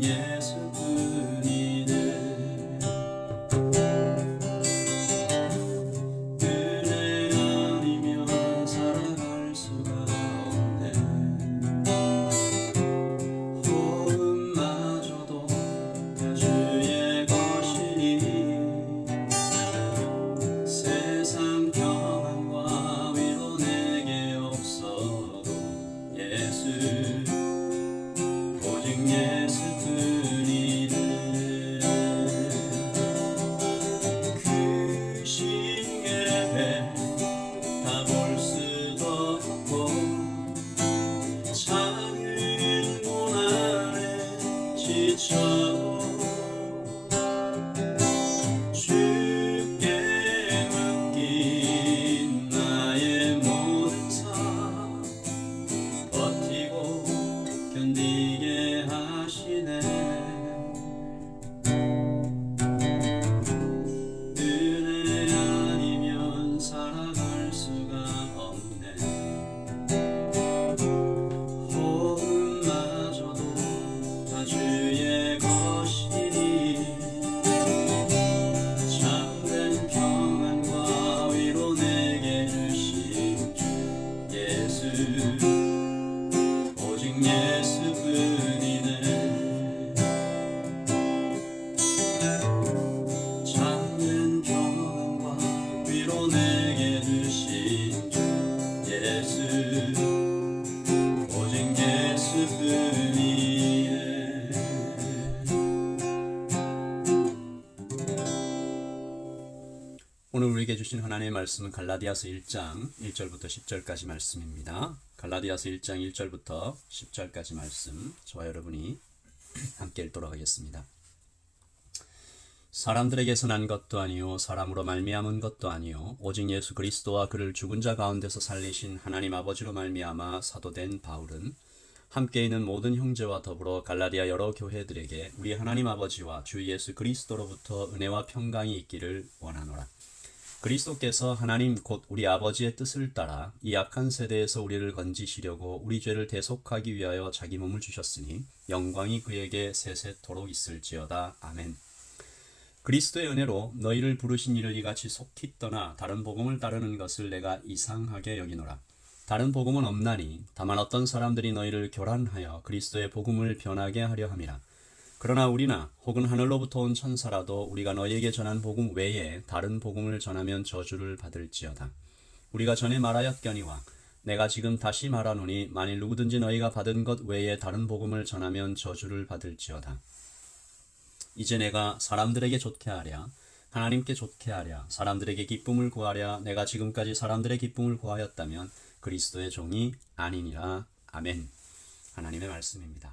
오직 예수뿐이네. 은혜 아니면 살아갈 수가 없네. 호흡마저도 다 주의 것이니 세상 평안과 위로 내게 없어도 예수 오직 예수뿐이네. 그 시계에 다 볼 수도 없고 작은 고난에 지쳐도 주께 맡긴 나의 모든 삶 버티고 견디게 하시네. 은혜 아니면 살아갈 수가 없네. 호흡마저도 다 주의 것이니 참된 평안과 위로 내게 주신 주 예수 오직 예수뿐이네. 참된 평안과 위로 내게 주신 주 예수 오직 예수뿐이네. 오늘 우리에게 주신 하나님의 말씀은 갈라디아서 1장 1절부터 10절까지 말씀입니다. 갈라디아서 1장 1절부터 10절까지 말씀, 저와 여러분이 함께 읽도록 하겠습니다. 사람들에게서 난 것도 아니요 사람으로 말미암은 것도 아니요 오직 예수 그리스도와 그를 죽은 자 가운데서 살리신 하나님 아버지로 말미암아 사도된 바울은 함께 있는 모든 형제와 더불어 갈라디아 여러 교회들에게 우리 하나님 아버지와 주 예수 그리스도로부터 은혜와 평강이 있기를 원하노라. 그리스도께서 하나님 곧 우리 아버지의 뜻을 따라 이 악한 세대에서 우리를 건지시려고 우리 죄를 대속하기 위하여 자기 몸을 주셨으니 영광이 그에게 세세토록 있을지어다. 아멘. 그리스도의 은혜로 너희를 부르신 이를 이같이 속히 떠나 다른 복음을 따르는 것을 내가 이상하게 여기노라. 다른 복음은 없나니 다만 어떤 사람들이 너희를 교란하여 그리스도의 복음을 변하게 하려 함이라. 그러나 우리나 혹은 하늘로부터 온 천사라도 우리가 너희에게 전한 복음 외에 다른 복음을 전하면 저주를 받을지어다. 우리가 전에 말하였거니와 내가 지금 다시 말하노니 만일 누구든지 너희가 받은 것 외에 다른 복음을 전하면 저주를 받을지어다. 이제 내가 사람들에게 좋게 하랴 하나님께 좋게 하랴 사람들에게 기쁨을 구하랴 내가 지금까지 사람들의 기쁨을 구하였다면 그리스도의 종이 아니니라. 아멘. 하나님의 말씀입니다.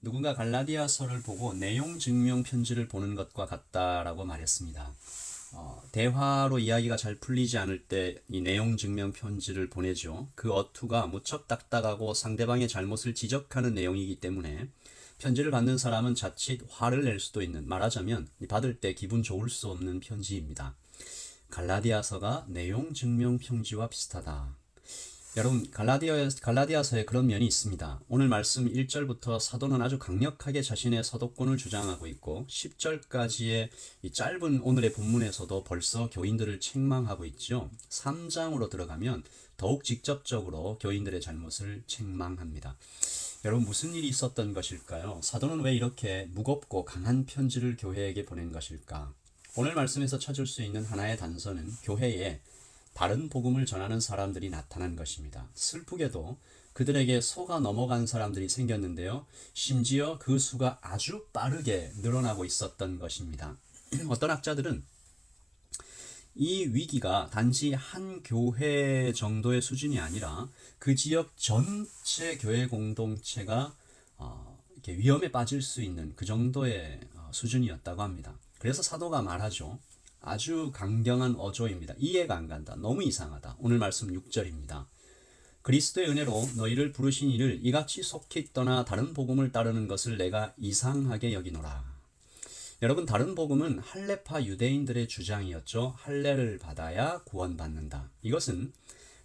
누군가 갈라디아서를 보고 내용 증명 편지를 보는 것과 같다라고 말했습니다. 대화로 이야기가 잘 풀리지 않을 때 이 내용 증명 편지를 보내죠. 그 어투가 무척 딱딱하고 상대방의 잘못을 지적하는 내용이기 때문에 편지를 받는 사람은 자칫 화를 낼 수도 있는, 말하자면 받을 때 기분 좋을 수 없는 편지입니다. 갈라디아서가 내용 증명 편지와 비슷하다. 여러분, 갈라디아서에 그런 면이 있습니다. 오늘 말씀 1절부터 사도는 아주 강력하게 자신의 서도권을 주장하고 있고 10절까지의 이 짧은 오늘의 본문에서도 벌써 교인들을 책망하고 있죠. 3장으로 들어가면 더욱 직접적으로 교인들의 잘못을 책망합니다. 여러분, 무슨 일이 있었던 것일까요? 사도는 왜 이렇게 무겁고 강한 편지를 교회에게 보낸 것일까? 오늘 말씀에서 찾을 수 있는 하나의 단서는 교회에 다른 복음을 전하는 사람들이 나타난 것입니다. 슬프게도 그들에게 속아 넘어간 사람들이 생겼는데요. 심지어 그 수가 아주 빠르게 늘어나고 있었던 것입니다. 어떤 학자들은 이 위기가 단지 한 교회 정도의 수준이 아니라 그 지역 전체 교회 공동체가 이렇게 위험에 빠질 수 있는 그 정도의 수준이었다고 합니다. 그래서 사도가 말하죠. 아주 강경한 어조입니다. 이해가 안 간다. 너무 이상하다. 오늘 말씀 6절입니다. 그리스도의 은혜로 너희를 부르신 이를 이같이 속히 떠나 다른 복음을 따르는 것을 내가 이상하게 여기노라. 여러분, 다른 복음은 할례파 유대인들의 주장이었죠. 할례를 받아야 구원받는다. 이것은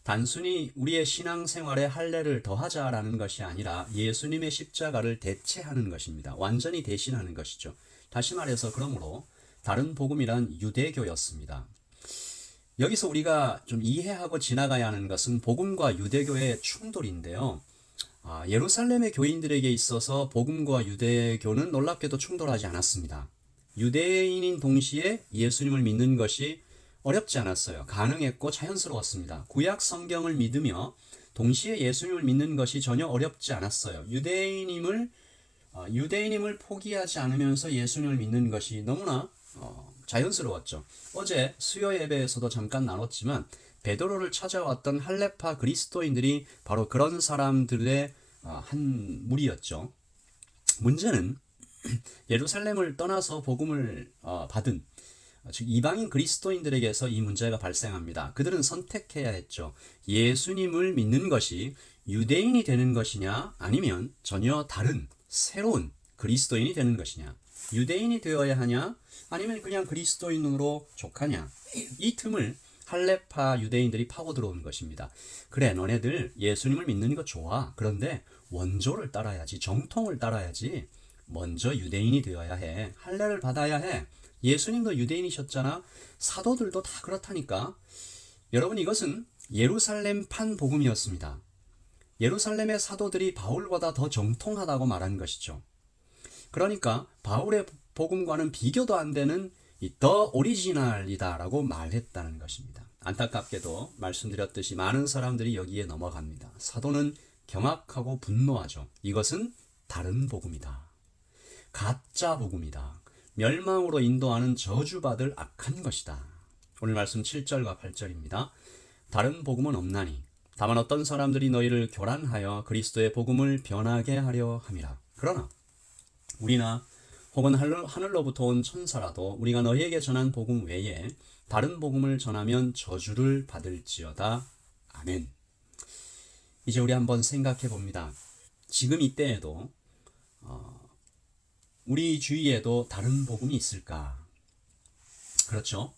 단순히 우리의 신앙생활에 할례를 더하자라는 것이 아니라 예수님의 십자가를 대체하는 것입니다. 완전히 대신하는 것이죠. 다시 말해서 그러므로 다른 복음이란 유대교였습니다. 여기서 우리가 좀 이해하고 지나가야 하는 것은 복음과 유대교의 충돌인데요. 예루살렘의 교인들에게 있어서 복음과 유대교는 놀랍게도 충돌하지 않았습니다. 유대인인 동시에 예수님을 믿는 것이 어렵지 않았어요. 가능했고 자연스러웠습니다. 구약 성경을 믿으며 동시에 예수님을 믿는 것이 전혀 어렵지 않았어요. 유대인임을 포기하지 않으면서 예수님을 믿는 것이 너무나 자연스러웠죠. 어제 수요 예배에서도 잠깐 나눴지만 베드로를 찾아왔던 할례파 그리스도인들이 바로 그런 사람들의 한 무리였죠. 문제는 예루살렘을 떠나서 복음을 받은 즉 이방인 그리스도인들에게서 이 문제가 발생합니다. 그들은 선택해야 했죠. 예수님을 믿는 것이 유대인이 되는 것이냐, 아니면 전혀 다른 새로운 그리스도인이 되는 것이냐. 유대인이 되어야 하냐, 아니면 그냥 그리스도인으로 족하냐. 이 틈을 할례파 유대인들이 파고 들어온 것입니다. 그래, 너네들 예수님을 믿는 거 좋아. 그런데 원조를 따라야지, 정통을 따라야지. 먼저 유대인이 되어야 해. 할례를 받아야 해. 예수님도 유대인이셨잖아. 사도들도 다 그렇다니까. 여러분, 이것은 예루살렘판 복음이었습니다. 예루살렘의 사도들이 바울보다 더 정통하다고 말한 것이죠. 그러니까 바울의 복음과는 비교도 안 되는 더 오리지널이다라고 말했다는 것입니다. 안타깝게도 말씀드렸듯이 많은 사람들이 여기에 넘어갑니다. 사도는 경악하고 분노하죠. 이것은 다른 복음이다. 가짜 복음이다. 멸망으로 인도하는 저주받을 악한 것이다. 오늘 말씀 7절과 8절입니다. 다른 복음은 없나니 다만 어떤 사람들이 너희를 교란하여 그리스도의 복음을 변하게 하려 함이라. 그러나 우리나 혹은 하늘로부터 온 천사라도 우리가 너희에게 전한 복음 외에 다른 복음을 전하면 저주를 받을지어다. 아멘. 이제 우리 한번 생각해 봅니다. 지금 이때에도 우리 주위에도 다른 복음이 있을까? 그렇죠?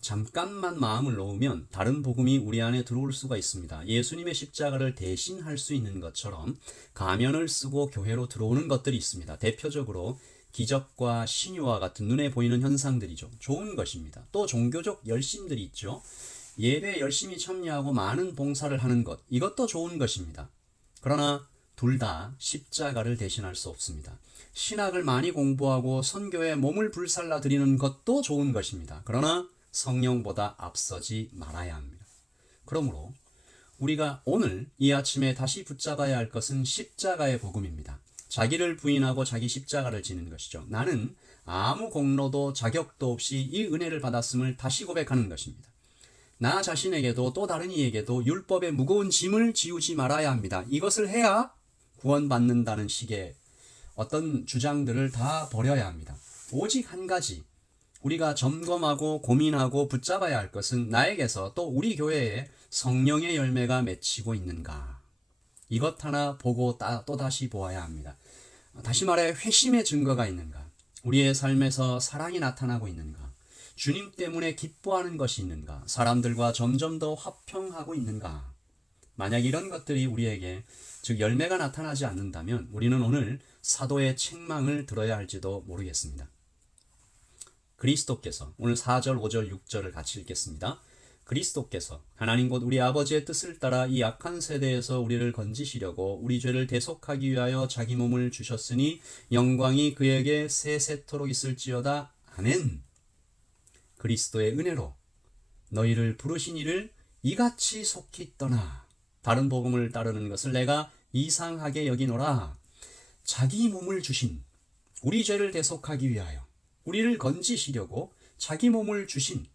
잠깐만 마음을 놓으면 다른 복음이 우리 안에 들어올 수가 있습니다. 예수님의 십자가를 대신할 수 있는 것처럼 가면을 쓰고 교회로 들어오는 것들이 있습니다. 대표적으로 기적과 신유와 같은 눈에 보이는 현상들이죠. 좋은 것입니다. 또 종교적 열심들이 있죠. 예배에 열심히 참여하고 많은 봉사를 하는 것, 이것도 좋은 것입니다. 그러나 둘 다 십자가를 대신할 수 없습니다. 신학을 많이 공부하고 선교에 몸을 불살라 드리는 것도 좋은 것입니다. 그러나 성령보다 앞서지 말아야 합니다. 그러므로 우리가 오늘 이 아침에 다시 붙잡아야 할 것은 십자가의 복음입니다. 자기를 부인하고 자기 십자가를 지는 것이죠. 나는 아무 공로도 자격도 없이 이 은혜를 받았음을 다시 고백하는 것입니다. 나 자신에게도 또 다른 이에게도 율법의 무거운 짐을 지우지 말아야 합니다. 이것을 해야 구원받는다는 식의 어떤 주장들을 다 버려야 합니다. 오직 한 가지 우리가 점검하고 고민하고 붙잡아야 할 것은 나에게서 또 우리 교회에 성령의 열매가 맺히고 있는가. 이것 하나 보고 또다시 보아야 합니다. 다시 말해 회심의 증거가 있는가. 우리의 삶에서 사랑이 나타나고 있는가. 주님 때문에 기뻐하는 것이 있는가. 사람들과 점점 더 화평하고 있는가. 만약 이런 것들이 우리에게 즉 열매가 나타나지 않는다면 우리는 오늘 사도의 책망을 들어야 할지도 모르겠습니다. 그리스도께서 오늘 4절, 5절, 6절을 같이 읽겠습니다. 그리스도께서 하나님 곧 우리 아버지의 뜻을 따라 이 악한 세대에서 우리를 건지시려고 우리 죄를 대속하기 위하여 자기 몸을 주셨으니 영광이 그에게 세세토록 있을지어다. 아멘. 그리스도의 은혜로 너희를 부르신 이를 이같이 속히 떠나 다른 복음을 따르는 것을 내가 이상하게 여기노라. 자기 몸을 주신 우리 죄를 대속하기 위하여 우리를 건지시려고 자기 몸을 주신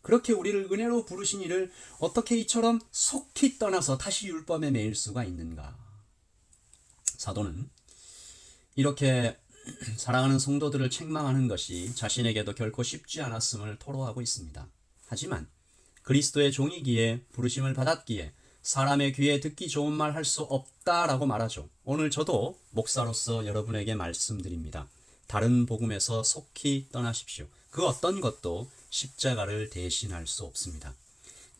그렇게 우리를 은혜로 부르신 이를 어떻게 이처럼 속히 떠나서 다시 율법에 매일 수가 있는가. 사도는 이렇게 사랑하는 성도들을 책망하는 것이 자신에게도 결코 쉽지 않았음을 토로하고 있습니다. 하지만 그리스도의 종이기에 부르심을 받았기에 사람의 귀에 듣기 좋은 말 할 수 없다라고 말하죠. 오늘 저도 목사로서 여러분에게 말씀드립니다. 다른 복음에서 속히 떠나십시오. 그 어떤 것도 십자가를 대신할 수 없습니다.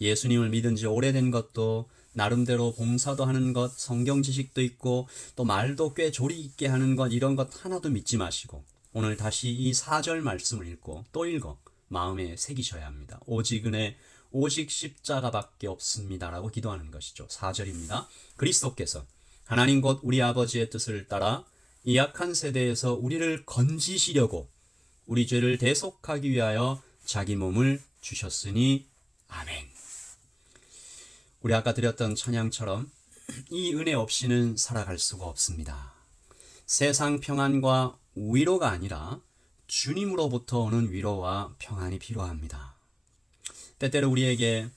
예수님을 믿은 지 오래된 것도 나름대로 봉사도 하는 것, 성경 지식도 있고 또 말도 꽤 조리 있게 하는 것 이런 것 하나도 믿지 마시고 오늘 다시 이 4절 말씀을 읽고 또 읽어 마음에 새기셔야 합니다. 오직 은혜, 오직 십자가밖에 없습니다라고 기도하는 것이죠. 4절입니다. 그리스도께서 하나님 곧 우리 아버지의 뜻을 따라 이 악한 세대에서 우리를 건지시려고 우리 죄를 대속하기 위하여 자기 몸을 주셨으니 아멘. 우리 아까 드렸던 찬양처럼 이 은혜 없이는 살아갈 수가 없습니다. 세상 평안과 위로가 아니라 주님으로부터 오는 위로와 평안이 필요합니다. 때때로 우리에게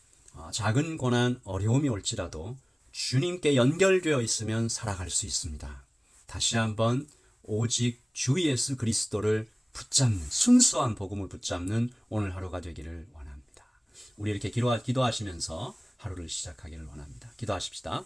작은 고난, 어려움이 올지라도 주님께 연결되어 있으면 살아갈 수 있습니다. 다시 한번 오직 주 예수 그리스도를 붙잡는 순수한 복음을 붙잡는 오늘 하루가 되기를 원합니다. 우리 이렇게 기도하시면서 하루를 시작하기를 원합니다. 기도하십시다.